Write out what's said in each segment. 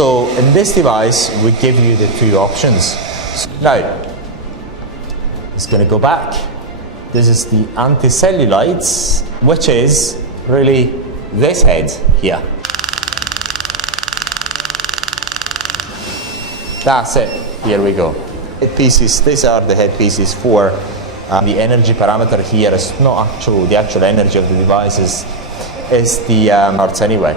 So in this device, we give you the two options. Now, it's going to go back. This is the anti-cellulites, which is really this head here. That's it. Here we go. Headpieces. These are the headpieces for the energy parameter here. Is not the actual energy of the device is the hertz anyway.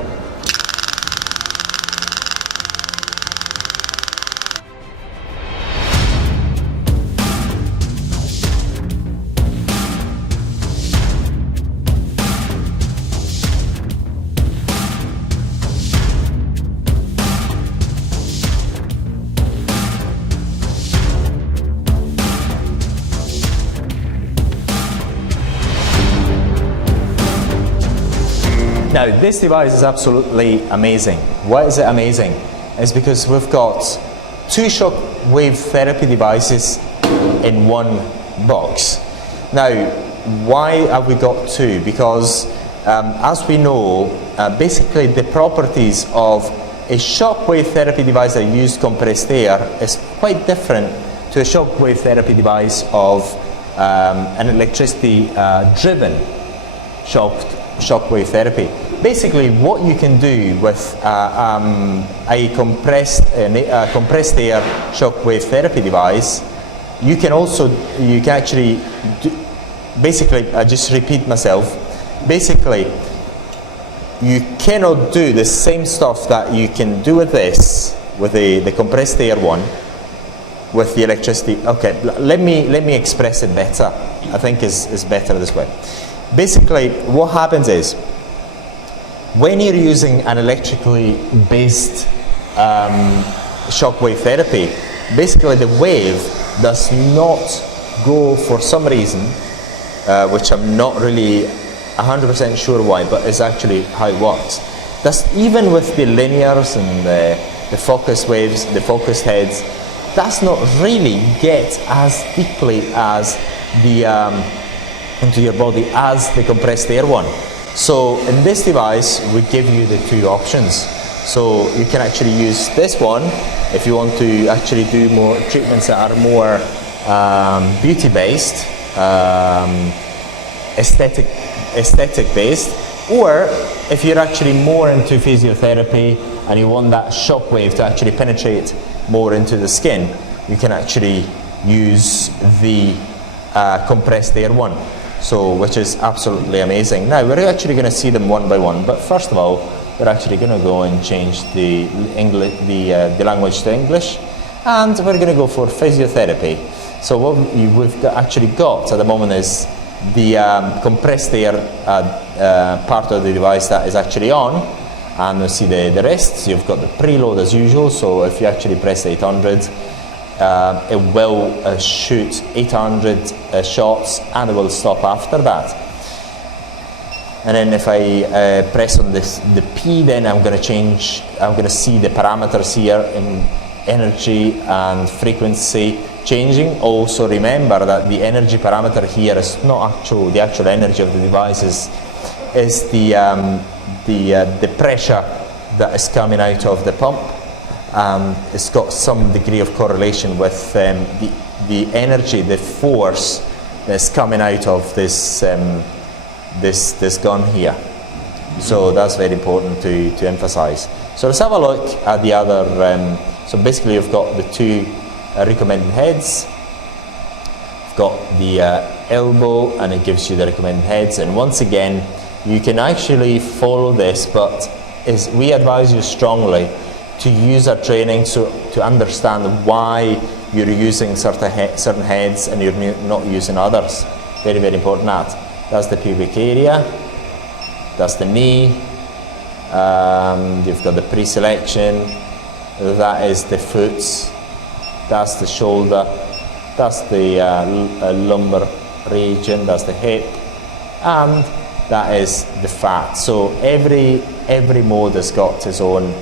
Now, this device is absolutely amazing. Why is it amazing? It's because we've got two shockwave therapy devices in one box. Now, why have we got two? Because as we know, basically the properties of a shockwave therapy device that used compressed air is quite different to a shockwave therapy device of an electricity driven shockwave therapy. Basically, what you can do with a compressed air shockwave therapy device, you can actually do, basically, I just repeat myself, basically, you cannot do the same stuff that you can do with this, with the compressed air one, with the electricity. Okay, let me express it better. I think is better this way. Basically, what happens is, when you're using an electrically based shockwave therapy, basically the wave does not go, for some reason, which I'm not really 100% sure why, but it's actually how it works. That's even with the linears and the focus waves, the focused heads, does not really get as deeply as the into your body as the compressed air one. So in this device, we give you the two options. So you can actually use this one if you want to actually do more treatments that are more beauty based, aesthetic based, or if you're actually more into physiotherapy and you want that shockwave to actually penetrate more into the skin, you can actually use the compressed air one. So, which is absolutely amazing. Now, we're actually going to see them one by one, but first of all, we're actually going to go and change the language to English, and we're going to go for physiotherapy. So what we've actually got at the moment is the compressed air part of the device that is actually on, and you'll see the rest. So you've got the preload as usual, so if you actually press 800, it will shoot 800 shots, and it will stop after that. And then if I press on the P, then I'm going to see the parameters here in energy and frequency changing. Also remember that the energy parameter here is not the actual energy of the device, is the pressure that is coming out of the pump. It's got some degree of correlation with the energy, the force that's coming out of this gun here. So that's very important to emphasize. So let's have a look at the other. So basically, you've got the two recommended heads. You've got the elbow, and it gives you the recommended heads. And once again, you can actually follow this, but we advise you strongly to use our training to understand why you're using certain heads and you're not using others. Very, very important that. That's the pubic area, that's the knee, you've got the pre-selection, that is the foot, that's the shoulder, that's the lumbar region, that's the hip, and that is the fat. So every mode has got its own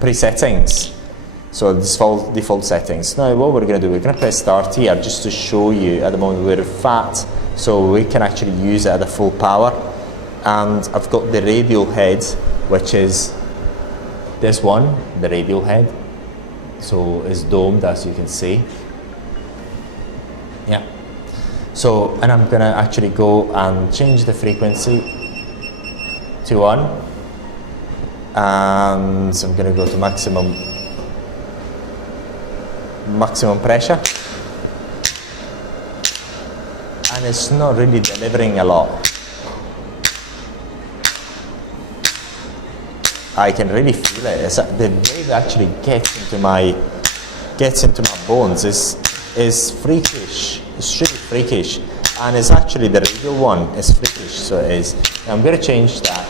pre-settings, so default settings. Now what we're going to do, we're going to press start here just to show you. At the moment we're fat, so we can actually use it at the full power. and I've got the radial head, which is this one, the radial head. So it's domed, as you can see. Yeah. So, and I'm gonna actually go and change the frequency to 1, and I'm gonna go to maximum pressure, and it's not really delivering a lot. I can really feel it. It's, the way it actually gets into my bones is freakish. It's really freakish, and it's actually the radial one is freakish. So it is. I'm going to change that.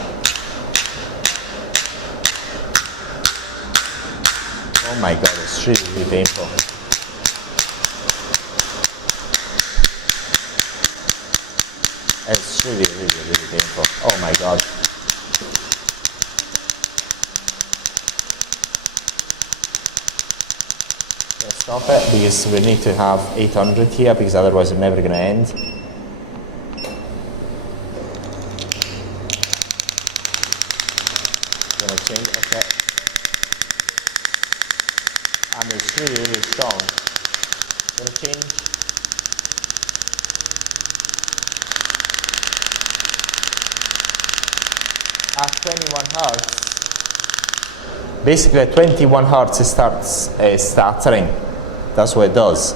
Oh my God, it's really, really painful. It's really, really, really painful. Oh my God. Stop it, because we need to have 800 here, because otherwise it's never going to end. Going to change, okay. And it's really, really strong. Going to change. At 21 hertz, basically at 21 hertz it starts stuttering. That's what it does.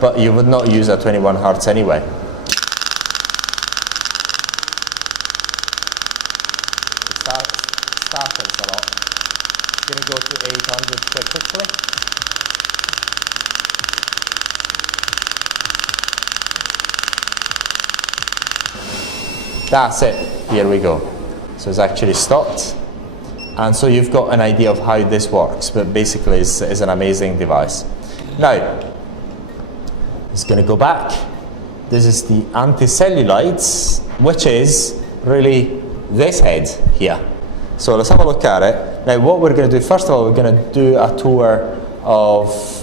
But you would not use at 21 hertz anyway. It startles a lot. Going to go to 800 quite quickly. That's it. Here we go. So it's actually stopped. And so you've got an idea of how this works, but basically it's an amazing device. Now, it's going to go back. This is the anti-cellulites, which is really this head here. So let's have a look at it. Now what we're going to do, first of all, we're going to do a tour of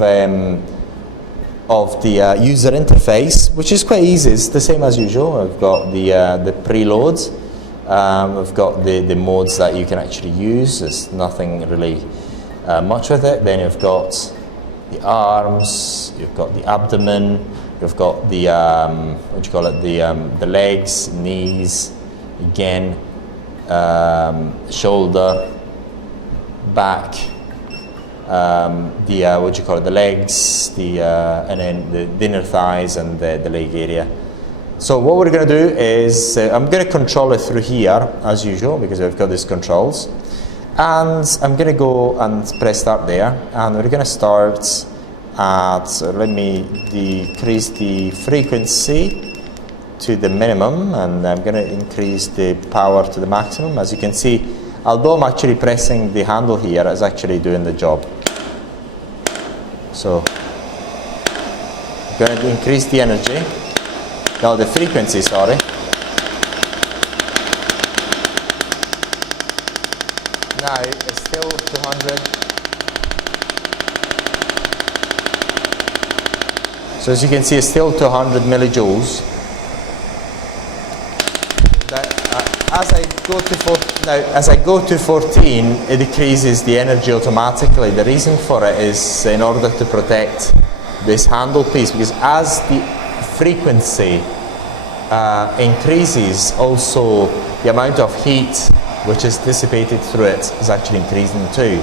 the user interface, which is quite easy. It's the same as usual. I've got the preloads. We've got the modes that you can actually use. There's nothing really much with it. Then you've got the arms, you've got the abdomen, you've got the what do you call it? The legs, knees, again, shoulder, back, what do you call it? The legs, and then the inner thighs and the leg area. So what we're going to do is, I'm going to control it through here, as usual, because we've got these controls. And I'm going to go and press start there. And we're going to start at, let me decrease the frequency to the minimum. And I'm going to increase the power to the maximum. As you can see, although I'm actually pressing the handle here, it's actually doing the job. So, I'm going to increase the energy. No, the frequency, sorry. Now it's still 200. So as you can see, it's still 200 millijoules. As I go to 14, it decreases the energy automatically. The reason for it is in order to protect this handle piece, because as the frequency increases, also the amount of heat which is dissipated through it is actually increasing too.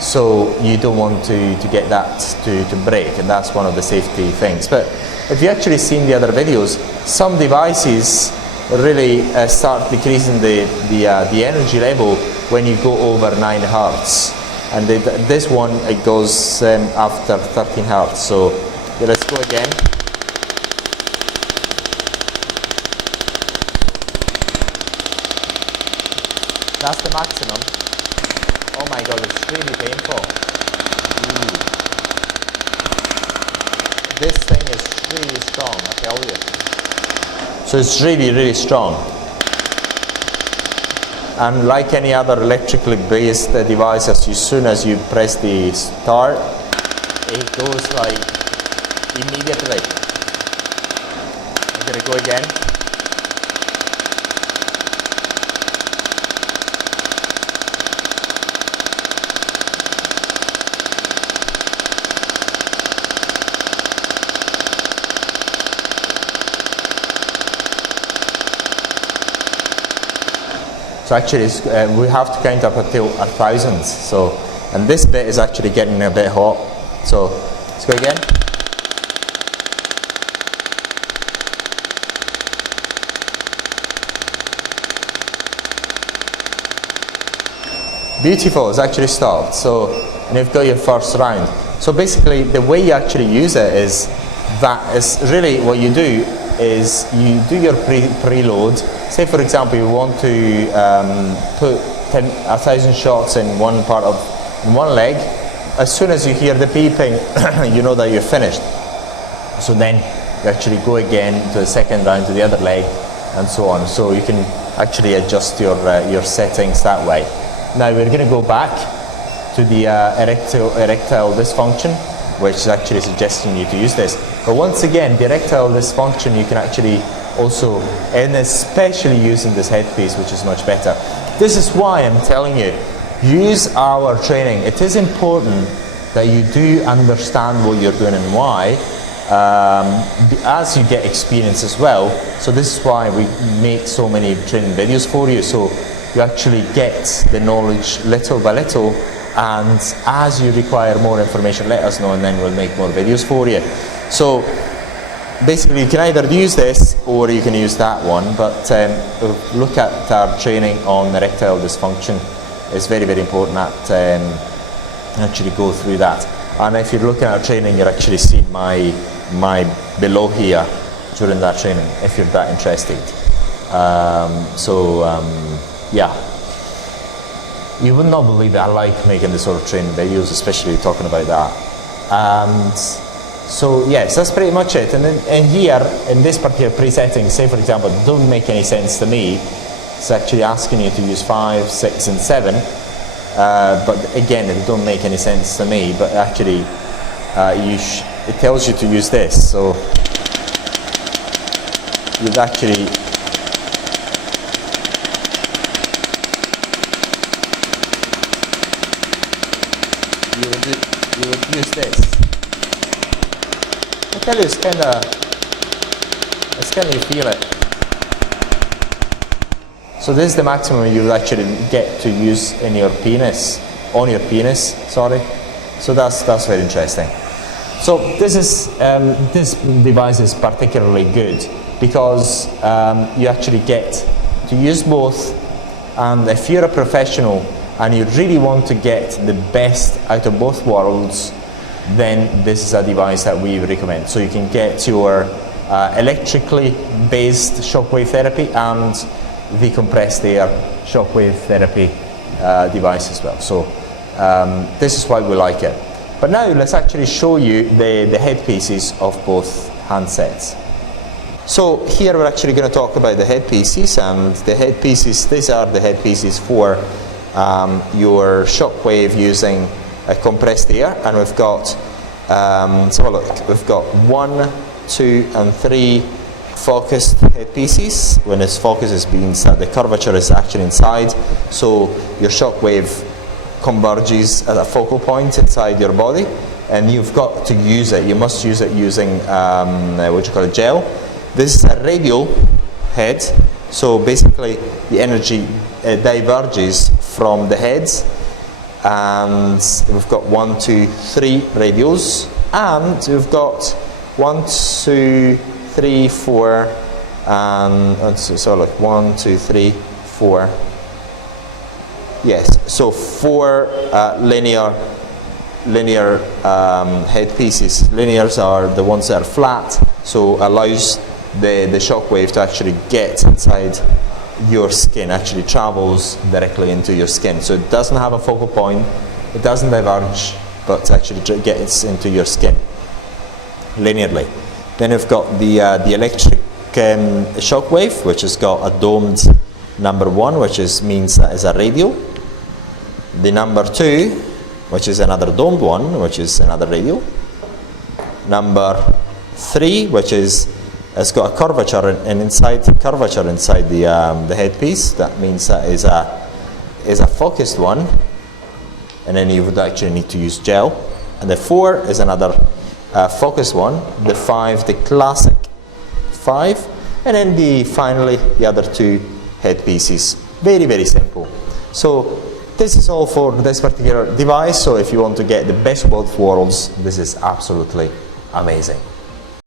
So you don't want to get that to break, and that's one of the safety things. But if you actually seen the other videos, some devices really start decreasing the energy level when you go over 9 hertz, and this one, it goes after 13 hertz. So yeah, let's go again. That's the maximum. Oh my God, it's really painful. This thing is really strong, I tell you. So it's really, really strong. And like any other electrically based device, as soon as you press the start, it goes like immediately. I'm going to go again. So actually we have to count up until 1,000. So, and this bit is actually getting a bit hot. So let's go again. Beautiful, it's actually stopped. So, and you've got your first round. So basically the way you actually use it is, that is really what you do is you do your preload. Say for example you want to put 1,000 shots in one leg. As soon as you hear the beeping, you know that you're finished. So then you actually go again to the second round to the other leg, and so on. So you can actually adjust your settings that way. Now we're going to go back to the erectile dysfunction, which is actually suggesting you to use this. But once again, the erectile dysfunction you can actually also, and especially using this headpiece, which is much better. This is why I'm telling you, use our training. It is important that you do understand what you're doing and why, as you get experience as well. So this is why we make so many training videos for you, so you actually get the knowledge little by little, and as you require more information, let us know, and then we'll make more videos for you. So basically you can either use this or you can use that one, but look at our training on erectile dysfunction. It's very, very important that actually go through that. And if you're looking at our training, you're actually seeing my below here during that training, if you're that interested. Yeah, you would not believe that I like making this sort of training videos, especially talking about that. And so yes, that's pretty much it. And then in here, in this particular presetting, say for example, it don't make any sense to me. It's actually asking you to use 5, 6 and 7. But again, it don't make any sense to me, but actually it tells you to use this. So you'd actually you would use this. I tell you, it's kind of you feel it. So this is the maximum you will actually get to use in your penis, on your penis, sorry. So that's very interesting. So this device is particularly good because you actually get to use both, and if you're a professional and you really want to get the best out of both worlds, then this is a device that we recommend. So you can get your electrically based shockwave therapy and the compressed air shockwave therapy device as well. So this is why we like it. But now let's actually show you the headpieces of both handsets. So here we're actually going to talk about the headpieces, and the headpieces, these are the headpieces for your shockwave using compressed air, and we've got let's have a look. We've got 1, 2 and 3 focused headpieces. When it's focused, it means that the curvature is actually inside, so your shockwave converges at a focal point inside your body, and you've got to use it. You must use it using what you call a gel. This is a radial head, so basically the energy diverges from the heads, and we've got 1, 2, 3 radials, and we've got 1, 2, 3, 4, and so look, 1, 2, 3, 4. Yes, so 4 linear headpieces. Linears are the ones that are flat, so allows the shockwave to actually get inside your skin, actually travels directly into your skin. So it doesn't have a focal point, it doesn't diverge, but actually gets into your skin linearly. Then we've got the electric shockwave, which has got a domed number 1, which means that is a radial. The number 2, which is another domed one, which is another radial. Number 3, which has got a curvature, and inside the headpiece. That means that is a focused one, and then you would actually need to use gel. And the 4 is another focused one. The 5, the classic 5, and then finally the other 2 headpieces Very, very simple. So this is all for this particular device. So if you want to get the best of both worlds, this is absolutely amazing.